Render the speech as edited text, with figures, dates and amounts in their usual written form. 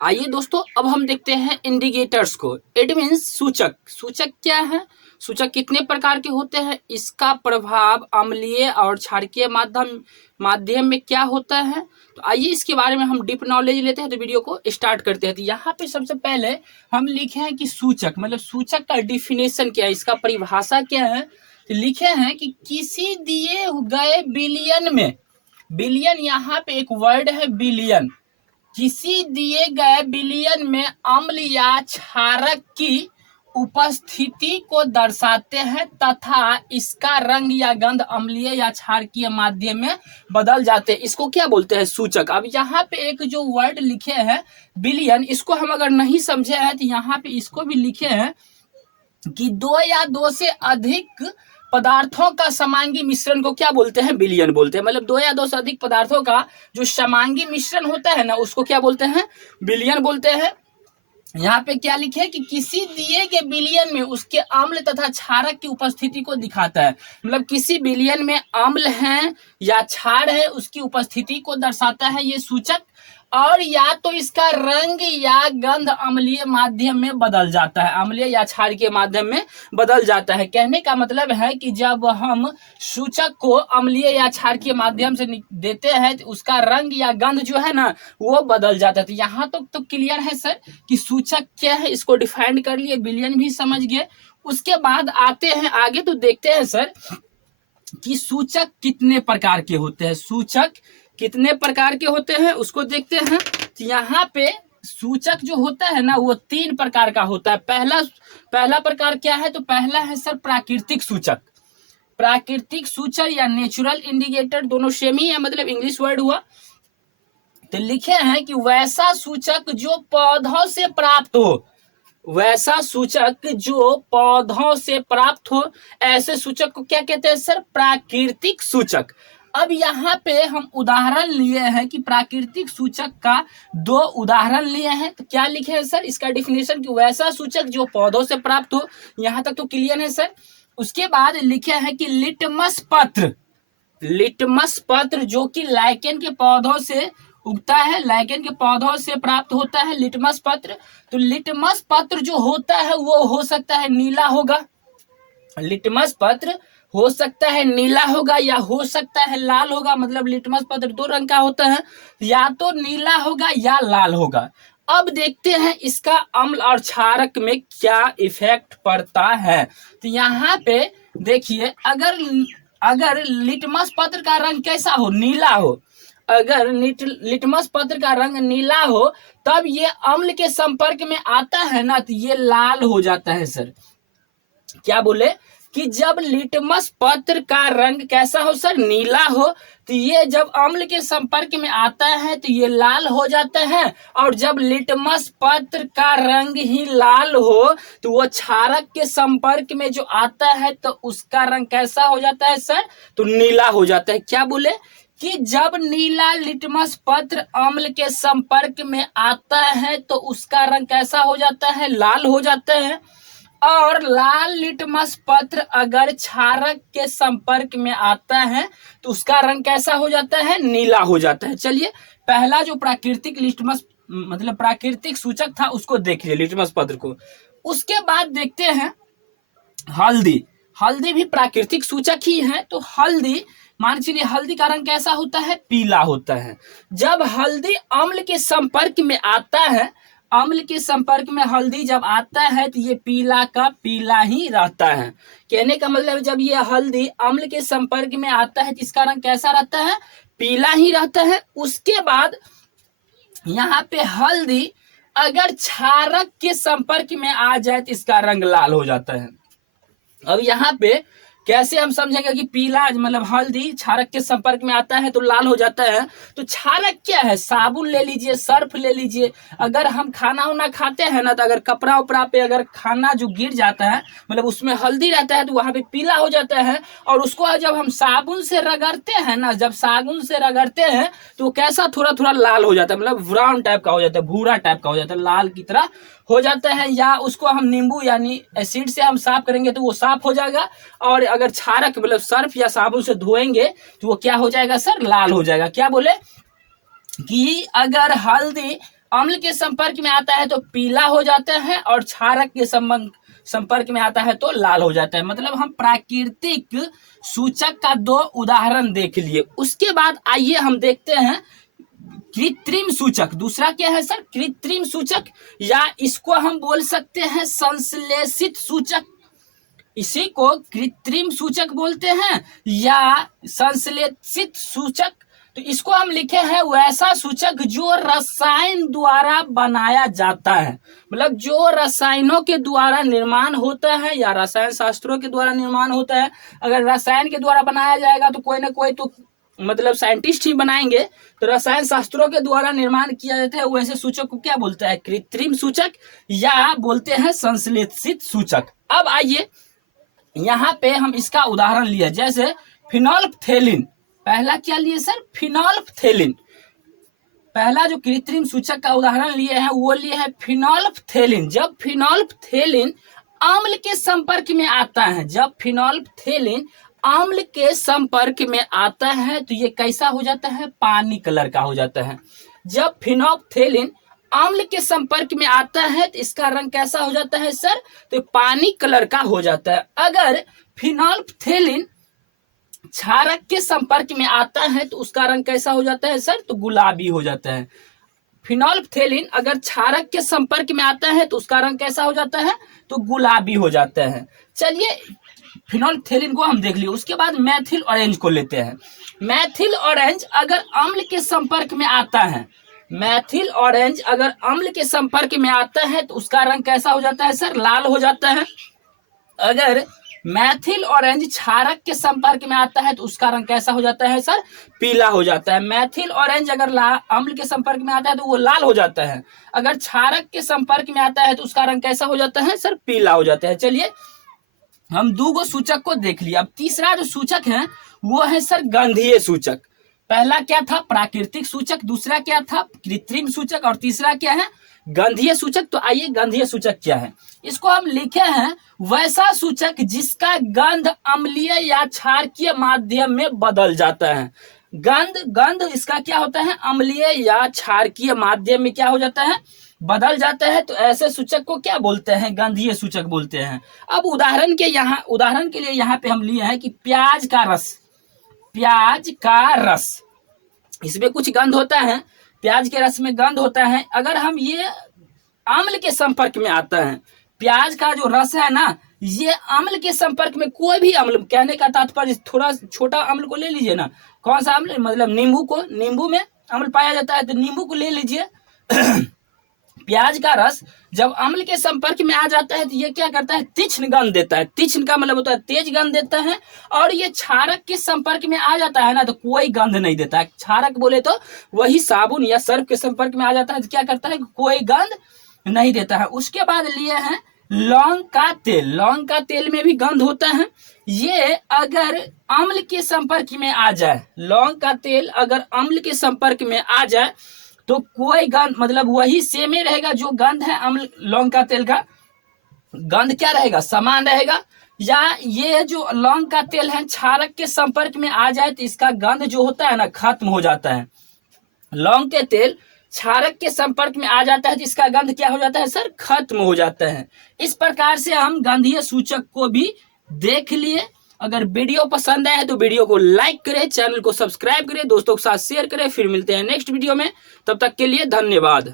आइए दोस्तों, अब हम देखते हैं इंडिकेटर्स को। इट मीन्स सूचक। सूचक क्या है? सूचक कितने प्रकार के होते हैं, इसका प्रभाव अम्लीय और क्षारकीय माध्यम माध्यम में क्या होता है। तो आइए इसके बारे में हम डीप नॉलेज लेते हैं। तो वीडियो को स्टार्ट करते हैं। तो यहाँ पे सबसे पहले हम लिखे हैं कि सूचक मतलब सूचक का डिफिनेशन क्या है, इसका परिभाषा क्या है। तो लिखे हैं कि किसी दिए गए बिलियन में, बिलियन यहाँ पे एक वर्ड है बिलियन, किसी दिए गए बिलियन में अम्ल या क्षारक की उपस्थिति को दर्शाते हैं तथा इसका रंग या गंध अम्लीय या क्षारकीय माध्यम में बदल जाते हैं। इसको क्या बोलते हैं? सूचक। अब यहाँ पे एक जो वर्ड लिखे हैं बिलियन, इसको हम अगर नहीं समझे हैं तो यहाँ पे इसको भी लिखे हैं कि दो या दो से अधिक पदार्थों का समांगी मिश्रण को क्या बोलते हैं? बिलियन बोलते हैं। मतलब दो या दो से अधिक पदार्थों का जो समांगी मिश्रण होता है ना, उसको क्या बोलते हैं? बिलियन बोलते हैं। यहाँ पे क्या लिखे कि किसी दिए गए बिलियन में उसके अम्ल तथा क्षारक की उपस्थिति को दिखाता है। मतलब किसी बिलियन में अम्ल है या क्षार है, उसकी उपस्थिति को दर्शाता है ये सूचक। और या तो इसका रंग या गंध अम्लीय माध्यम में बदल जाता है, अम्लीय या क्षार के माध्यम में बदल जाता है। कहने का मतलब है कि जब हम सूचक को अम्लीय या क्षार के माध्यम से देते हैं तो उसका रंग या गंध जो है ना वो बदल जाता है। तो यहाँ तो क्लियर है सर कि सूचक क्या है, इसको डिफाइन कर लिए, बिलियन भी समझ गए। उसके बाद आते हैं आगे, तो देखते हैं सर कि सूचक कितने प्रकार के होते हैं। सूचक कितने प्रकार के होते हैं उसको देखते हैं। तो यहाँ पे सूचक जो होता है ना वो तीन प्रकार का होता है। पहला प्रकार क्या है? तो पहला है सर प्राकृतिक सूचक। प्राकृतिक सूचक या नेचुरल इंडिकेटर दोनों सेम ही है, मतलब इंग्लिश वर्ड हुआ। तो लिखे हैं कि वैसा सूचक जो पौधों से प्राप्त हो, वैसा सूचक जो पौधों से प्राप्त हो, ऐसे सूचक को क्या कहते हैं सर? प्राकृतिक सूचक। अब यहाँ पे हम उदाहरण लिए हैं कि प्राकृतिक सूचक का दो उदाहरण लिए हैं। तो क्या लिखे हैं सर इसका डिफिनेशन कि वैसा सूचक जो पौधों से प्राप्त हो, यहाँ तक तो क्लियर है सर। उसके बाद लिखे हैं कि लिटमस पत्र, लिटमस पत्र जो कि लाइकेन के पौधों से उगता है, लाइकेन के पौधों से प्राप्त होता है लिटमस पत्र। तो लिटमस पत्र जो होता है वो हो सकता है नीला होगा, लिटमस पत्र हो सकता है नीला होगा या हो सकता है लाल होगा। मतलब लिटमस पत्र दो रंग का होता है, या तो नीला होगा या लाल होगा। अब देखते हैं इसका अम्ल और क्षारक में क्या इफेक्ट पड़ता है। तो यहाँ पे देखिए, अगर लिटमस पत्र का रंग कैसा हो? नीला हो। अगर लिटमस पत्र का रंग नीला हो तब ये अम्ल के संपर्क में आता है ना तो ये लाल हो जाता है सर। क्या बोले कि जब लिटमस पत्र का रंग कैसा हो सर? नीला हो। तो ये जब अम्ल के संपर्क में आता है तो ये लाल हो जाता है। और जब लिटमस पत्र का रंग ही लाल हो तो वो क्षारक के संपर्क में जो आता है तो उसका रंग कैसा हो जाता है सर? तो नीला हो जाता है। क्या बोले कि जब नीला लिटमस पत्र अम्ल के संपर्क में आता है तो उसका रंग कैसा हो जाता है? लाल हो जाता है। और लाल लिटमस पत्र अगर क्षारक के संपर्क में आता है तो उसका रंग कैसा हो जाता है? नीला हो जाता है। चलिए, पहला जो प्राकृतिक लिटमस मतलब प्राकृतिक सूचक था उसको देख लिया, लिटमस पत्र को। उसके बाद देखते हैं हल्दी। हल्दी भी प्राकृतिक सूचक ही है। तो हल्दी, मान चलिए हल्दी का रंग कैसा होता है? पीला होता है। जब हल्दी अम्ल के संपर्क में आता है, अम्ल के संपर्क में हल्दी जब आता है तो ये पीला का पीला ही रहता है। कहने का मतलब जब ये हल्दी अम्ल के संपर्क में आता है तो इसका रंग कैसा रहता है? पीला ही रहता है। उसके बाद यहाँ पे हल्दी अगर क्षारक के संपर्क में आ जाए तो इसका रंग लाल हो जाता है। अब यहाँ पे कैसे हम समझेंगे कि पीला मतलब हल्दी क्षारक के संपर्क में आता है तो लाल हो जाता है। तो क्षारक क्या है? साबुन ले लीजिए, सर्फ ले लीजिए। अगर हम खाना उना खाते हैं ना तो अगर कपड़ा उपड़ा पे अगर खाना जो गिर जाता है मतलब उसमें हल्दी रहता है तो वहां पे पीला हो जाता है। और उसको जब हम साबुन से रगड़ते हैं ना, जब साबुन से रगड़ते हैं तो वो कैसा थोड़ा थोड़ा लाल हो जाता है, मतलब ब्राउन टाइप का हो जाता है, भूरा टाइप का हो जाता है, लाल की तरह हो जाता है। या उसको हम नींबू यानी एसिड से हम साफ करेंगे तो वो साफ हो जाएगा। और अगर क्षारक मतलब सर्फ या साबुन से धोएंगे तो वो क्या हो जाएगा सर? लाल हो जाएगा। क्या बोले कि अगर हल्दी अम्ल के संपर्क में आता है तो पीला हो जाता है, और क्षारक के संपर्क में आता है तो लाल हो जाता है। मतलब हम प्राकृतिक सूचक का 2 उदाहरण देख लिए। उसके बाद आइए हम देखते हैं कृत्रिम सूचक। दूसरा क्या है सर? कृत्रिम सूचक, या इसको हम बोल सकते हैं संश्लेषित सूचक। इसी को कृत्रिम सूचक बोलते हैं या संश्लेषित सूचक। तो इसको हम लिखे हैं वैसा सूचक जो रसायन द्वारा बनाया जाता है, मतलब जो रसायनों के द्वारा निर्माण होता है या रसायन शास्त्रों के द्वारा निर्माण होता है। अगर रसायन के द्वारा बनाया जाएगा तो कोई ना कोई तो मतलब साइंटिस्ट ही बनाएंगे, तो रसायन शास्त्रों के द्वारा निर्माण किया जाता है वैसे सूचक को क्या बोलता है? कृत्रिम सूचक, या बोलते हैं संश्लेषित सूचक। अब आइए यहाँ पे हम इसका उदाहरण लिया, जैसे फिनोल्फथेलिन। पहला क्या लिए सर? फिनोल्फथेलिन। पहला जो कृत्रिम सूचक का उदाहरण लिए हैं वो लिए है फिनोल्फथेलिन। जब फिनोल्फथेलिन अम्ल के संपर्क में आता है, जब फिनोल्फथेलिन अम्ल के संपर्क में आता है तो ये कैसा हो जाता है? पानी कलर का हो जाता है। जब फिनोल्फथेलिन अम्ल के संपर्क में आता है तो इसका रंग कैसा हो जाता है सर? तो पानी कलर का हो जाता है। अगर फिनोल्फथेलिन क्षारक के संपर्क में आता है तो उसका रंग कैसा हो जाता है सर? तो गुलाबी हो जाता है। फिनोल्फथेलिन अगर क्षारक के संपर्क में आता है तो उसका रंग कैसा हो जाता है? तो गुलाबी हो जाता है। चलिए फिनोल्फथेलिन को हम देख लिए। उसके बाद मैथिल ऑरेंज को लेते हैं। मैथिल ऑरेंज अगर अम्ल के संपर्क में आता है, मैथिल ऑरेंज अगर अम्ल के संपर्क में आता है तो उसका रंग कैसा हो जाता है सर? लाल हो जाता है। अगर मैथिल ऑरेंज क्षारक के संपर्क में आता है तो उसका रंग कैसा हो जाता है सर? पीला हो जाता है। मैथिल ऑरेंज अगर अम्ल के संपर्क में आता है तो वो लाल हो जाता है। अगर क्षारक के संपर्क में आता है तो उसका रंग कैसा हो जाता है सर? पीला हो जाता है। चलिए हम 2 सूचक को देख लिया। अब तीसरा जो सूचक है वो है सर गंधीय सूचक। पहला क्या था? प्राकृतिक सूचक, दूसरा क्या था? कृत्रिम सूचक, और तीसरा क्या है? गंधीय सूचक। तो आइए गंधीय सूचक क्या है, इसको हम लिखे हैं वैसा सूचक जिसका गंध अम्लीय या क्षारकीय माध्यम में बदल जाता है। गंध इसका क्या होता है? अम्लीय या क्षारकीय माध्यम में क्या हो जाता है? बदल जाता है। तो ऐसे सूचक को क्या बोलते हैं? गंधीय सूचक बोलते हैं। अब उदाहरण के लिए यहाँ पे हम लिए हैं कि प्याज का रस, इसमें कुछ गंध होता है, प्याज के रस में गंध होता है। अगर हम ये अम्ल के संपर्क में आता है, प्याज का जो रस है ना, ये अम्ल के संपर्क में, कोई भी अम्ल, कहने का तात्पर्य थोड़ा छोटा अम्ल को ले लीजिए ना। कौन सा अम्ल? मतलब नींबू में अम्ल पाया जाता है तो नींबू को ले लीजिए। प्याज का रस जब अम्ल के संपर्क में आ जाता है तो ये क्या करता है? तीक्ष्ण गंध देता है। तीक्ष्ण का मतलब होता है तेज गंध देता है। और ये क्षारक के संपर्क में आ जाता है ना तो कोई गंध नहीं देता है। क्षारक बोले तो वही साबुन या सर्फ के संपर्क में आ जाता है तो क्या करता है? कोई गंध नहीं देता है। उसके बाद लिए हैं लौंग का तेल। लौंग का तेल में भी गंध होता है। ये अगर अम्ल के संपर्क में आ जाए, लौंग का तेल अगर अम्ल के संपर्क में आ जाए तो कोई गंध, मतलब वही सेम ही रहेगा जो गंध है अम्ल लौंग का तेल का, गंध क्या रहेगा? समान रहेगा। या ये जो लौंग का तेल है क्षारक के संपर्क में आ जाए तो इसका गंध जो होता है ना खत्म हो जाता है। लौंग के तेल क्षारक के संपर्क में आ जाता है तो इसका गंध क्या हो जाता है सर? खत्म हो जाता है। इस प्रकार से हम गंधीय सूचक को भी देख लिए। अगर वीडियो पसंद आए तो वीडियो को लाइक करें, चैनल को सब्सक्राइब करें, दोस्तों के साथ शेयर करें। फिर मिलते हैं नेक्स्ट वीडियो में, तब तक के लिए धन्यवाद।